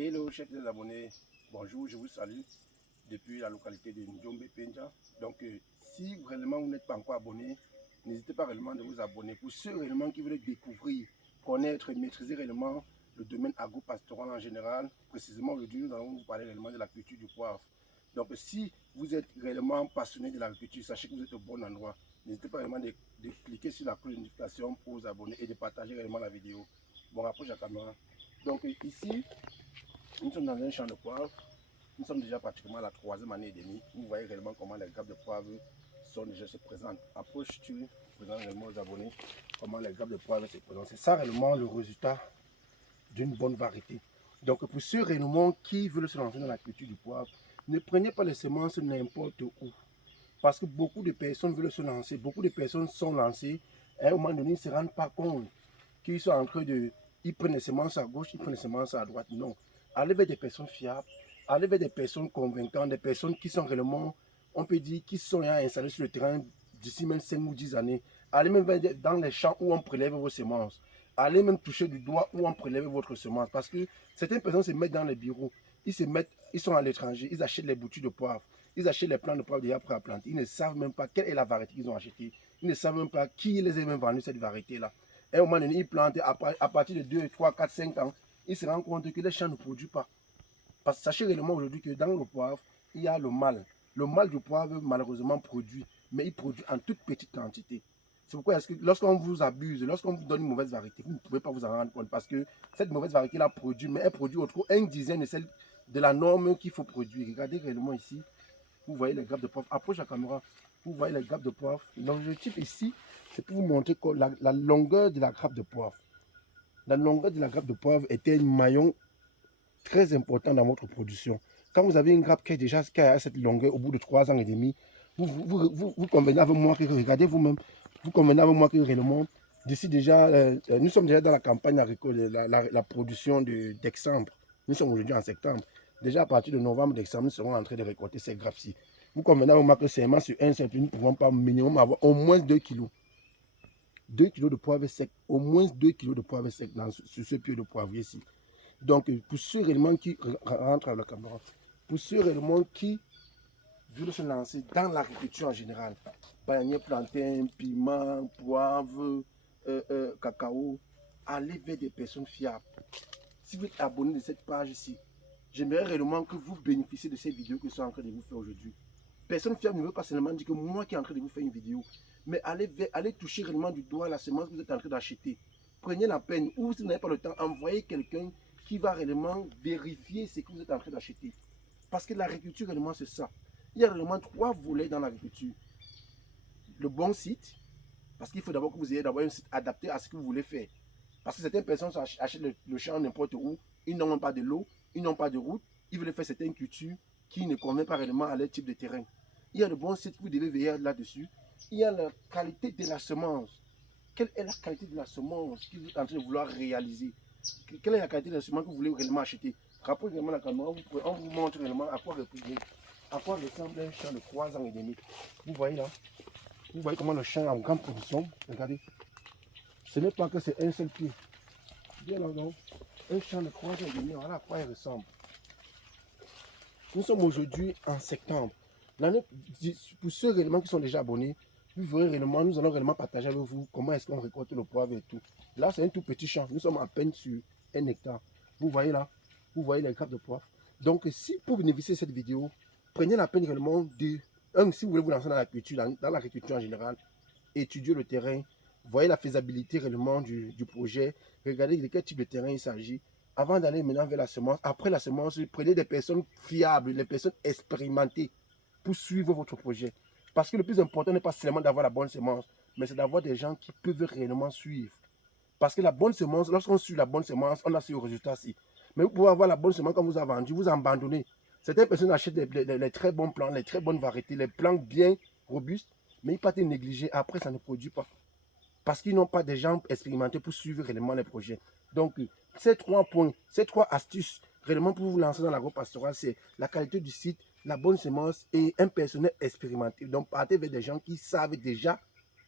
Hello chers des abonnés, bonjour, je vous salue depuis la localité de Njombe Penja. Donc si réellement vous n'êtes pas encore abonné, n'hésitez pas réellement de vous abonner. Pour ceux réellement qui veulent découvrir, connaître et maîtriser réellement le domaine agro-pastoral en général, précisément aujourd'hui nous allons vous parler réellement de la culture du poivre. Donc si vous êtes réellement passionné de l'agriculture, sachez que vous êtes au bon endroit. N'hésitez pas réellement de cliquer sur la cloche de notification pour vous abonner et de partager réellement la vidéo. Bon, rapproche la caméra. Donc ici, nous sommes dans un champ de poivre. Nous sommes déjà pratiquement à la 3e année et demie. Vous voyez réellement comment les grappes de poivre sont déjà se présentent. Approche-tu, présente réellement aux abonnés, comment les grappes de poivre se présentent. C'est ça réellement le résultat d'une bonne variété. Donc pour ceux réellement qui veulent se lancer dans la culture du poivre, ne prenez pas les semences n'importe où. Parce que beaucoup de personnes veulent se lancer, beaucoup de personnes sont lancées, et à un moment donné, ils ne se rendent pas compte qu'ils sont en train de... Ils prennent les semences à gauche, ils prennent les semences à droite. Non. Allez vers des personnes fiables, allez vers des personnes convaincantes, des personnes qui sont réellement, on peut dire, qui sont installées sur le terrain d'ici même 5 ou 10 années. Allez même dans les champs où on prélève vos semences. Allez même toucher du doigt où on prélève votre semence. Parce que certaines personnes se mettent dans les bureaux, ils sont à l'étranger, ils achètent les boutures de poivre. Ils achètent les plants de poivre déjà prêts à planter. Ils ne savent même pas quelle est la variété qu'ils ont achetée. Ils ne savent même pas qui les a même vendu cette variété-là. Et au moment donné, ils plantent à partir de 2, 3, 4, 5 ans. Ils se rendent compte que les champs ne produisent pas. Parce que sachez réellement aujourd'hui que dans le poivre, il y a le mal. Le mal du poivre, malheureusement, produit. Mais il produit en toute petite quantité. C'est pourquoi lorsqu'on vous abuse, lorsqu'on vous donne une mauvaise variété, vous ne pouvez pas vous en rendre compte. Parce que cette mauvaise variété-là produit, mais elle produit autre un dizaine de celle de la norme qu'il faut produire. Regardez réellement ici. Vous voyez les grappes de poivre. Approche la caméra. Vous voyez les grappes de poivre. L'objectif ici, c'est pour vous montrer que la longueur de la grappe de poivre. La longueur de la grappe de poivre était un maillon très important dans votre production. Quand vous avez une grappe qui est déjà à cette longueur au bout de 3 ans et demi, vous convenez avec moi que, regardez vous-même, vous convenez avec moi que réellement, d'ici déjà, nous sommes déjà dans la campagne agricole, la production de décembre. Nous sommes aujourd'hui en septembre. Déjà à partir de novembre, décembre, nous serons en train de récolter ces grappes-ci. Vous convenez avec moi que seulement sur un seul, nous ne pouvons pas minimum avoir au moins 2 kilos. 2 kilos de poivre sec, au moins 2 kilos de poivre sec sur ce pied de poivrier ici. Donc, pour ceux réellement qui rentrent à la caméra, pour ceux réellement qui veulent se lancer dans l'agriculture en général, bananier, plantain, piment, poivre, cacao, allez vers des personnes fiables. Si vous êtes abonné de cette page ici, j'aimerais réellement que vous bénéficiez de ces vidéos que je suis en train de vous faire aujourd'hui. Personne fiable ne veut pas seulement dire que moi qui est en train de vous faire une vidéo, mais allez toucher réellement du doigt la semence que vous êtes en train d'acheter. Prenez la peine, ou si vous n'avez pas le temps, envoyez quelqu'un qui va réellement vérifier ce que vous êtes en train d'acheter. Parce que l'agriculture, réellement, c'est ça. Il y a réellement 3 volets dans l'agriculture. Le bon site, parce qu'il faut d'abord que vous ayez d'abord un site adapté à ce que vous voulez faire. Parce que certaines personnes achètent le champ n'importe où, ils n'ont même pas de l'eau, ils n'ont pas de route, ils veulent faire certaines cultures qui ne conviennent pas réellement à leur type de terrain. Il y a le bon site que vous devez veiller là-dessus. Il y a la qualité de la semence. Quelle est la qualité de la semence que vous êtes en train de vouloir réaliser? Quelle est la qualité de la semence que vous voulez réellement acheter? Rapproche réellement la caméra, on vous montre réellement à quoi ressemble un champ de 3 ans et demi. Vous voyez là? Vous voyez comment le champ est en grande production? Regardez. Ce n'est pas que c'est un seul pied. Bien là, non? Un champ de 3 ans et demi, voilà à quoi il ressemble. Nous sommes aujourd'hui en septembre. Pour ceux réellement qui sont déjà abonnés, vous verrez réellement, nous allons réellement partager avec vous comment est-ce qu'on récolte le poivre et tout. Là, c'est un tout petit champ. Nous sommes à peine sur 1 hectare. Vous voyez là, vous voyez les grappes de poivre. Donc, si pour bénéficier de cette vidéo, prenez la peine réellement de, si vous voulez vous lancer dans l'agriculture en général, étudiez le terrain, voyez la faisabilité réellement du projet, regardez de quel type de terrain il s'agit. Avant d'aller maintenant vers la semence, après la semence, prenez des personnes fiables, des personnes expérimentées pour suivre votre projet. Parce que le plus important n'est pas seulement d'avoir la bonne semence, mais c'est d'avoir des gens qui peuvent réellement suivre. Parce que la bonne semence, lorsqu'on suit la bonne semence, on a ce résultat-ci. Mais vous pouvez avoir la bonne semence quand vous avez vendu, vous abandonnez. Certaines personnes achètent les très bons plants, les très bonnes variétés, les plants bien robustes, mais ils partent négliger. Après, ça ne produit pas. Parce qu'ils n'ont pas des gens expérimentés pour suivre réellement les projets. Donc, ces 3 points, ces 3 astuces, réellement pour vous lancer dans l'agro-pastoral, c'est la qualité du site, la bonne semence et un personnel expérimenté. Donc, partez avec des gens qui savent déjà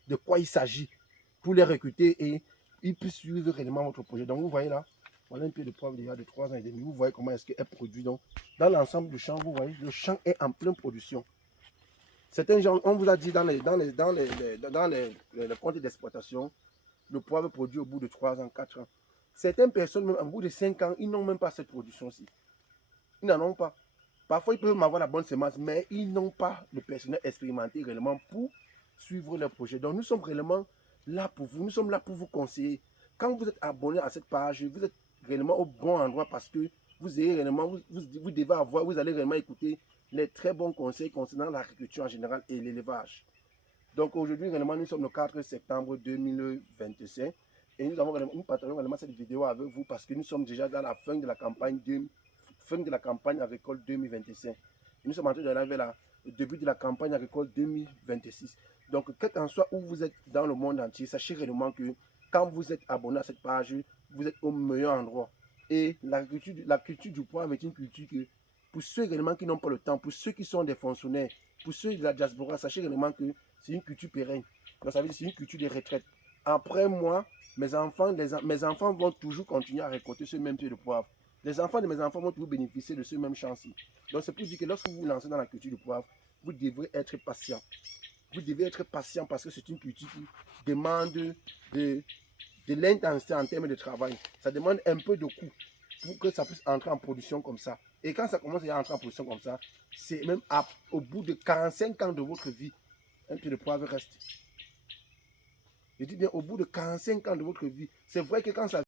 de quoi il s'agit pour les recruter et ils puissent suivre réellement votre projet. Donc, vous voyez là, Voilà un pied de poivre déjà de 3 ans et demi. Vous voyez comment est-ce qu'elle produit. Donc, dans l'ensemble du champ, vous voyez, le champ est en pleine production. Certains gens, on vous a dit dans les comptes d'exploitation, le poivre produit au bout de 3 ans, 4 ans. Certaines personnes, même au bout de 5 ans, ils n'ont même pas cette production-ci. Ils n'en ont pas. Parfois, ils peuvent avoir la bonne semence, mais ils n'ont pas le personnel expérimenté réellement pour suivre leur projet. Donc, nous sommes réellement là pour vous. Nous sommes là pour vous conseiller. Quand vous êtes abonné à cette page, vous êtes réellement au bon endroit parce que vous allez réellement écouter les très bons conseils concernant l'agriculture en général et l'élevage. Donc, aujourd'hui, réellement, nous sommes le 4 septembre 2025 et nous partageons réellement cette vidéo avec vous parce que nous sommes déjà dans la fin de la campagne agricole 2025. Et nous sommes en train d'aller vers le début de la campagne agricole 2026. Donc, quel qu'en soit où vous êtes dans le monde entier, sachez réellement que quand vous êtes abonné à cette page, vous êtes au meilleur endroit. Et la culture du poivre est une culture que, pour ceux réellement qui n'ont pas le temps, pour ceux qui sont des fonctionnaires, pour ceux de la diaspora, sachez réellement que c'est une culture pérenne. Donc, ça veut dire que c'est une culture de retraite. Après moi, mes enfants vont toujours continuer à récolter ce même pied de poivre. Les enfants de mes enfants vont toujours bénéficier de ce même chance-ci. Donc, c'est pour dire que lorsque vous vous lancez dans la culture du poivre, vous devrez être patient. Vous devez être patient parce que c'est une culture qui demande de l'intensité en termes de travail. Ça demande un peu de coût pour que ça puisse entrer en production comme ça. Et quand ça commence à entrer en production comme ça, c'est même au bout de 45 ans de votre vie, un pied de poivre reste. Je dis bien au bout de 45 ans de votre vie. C'est vrai que quand ça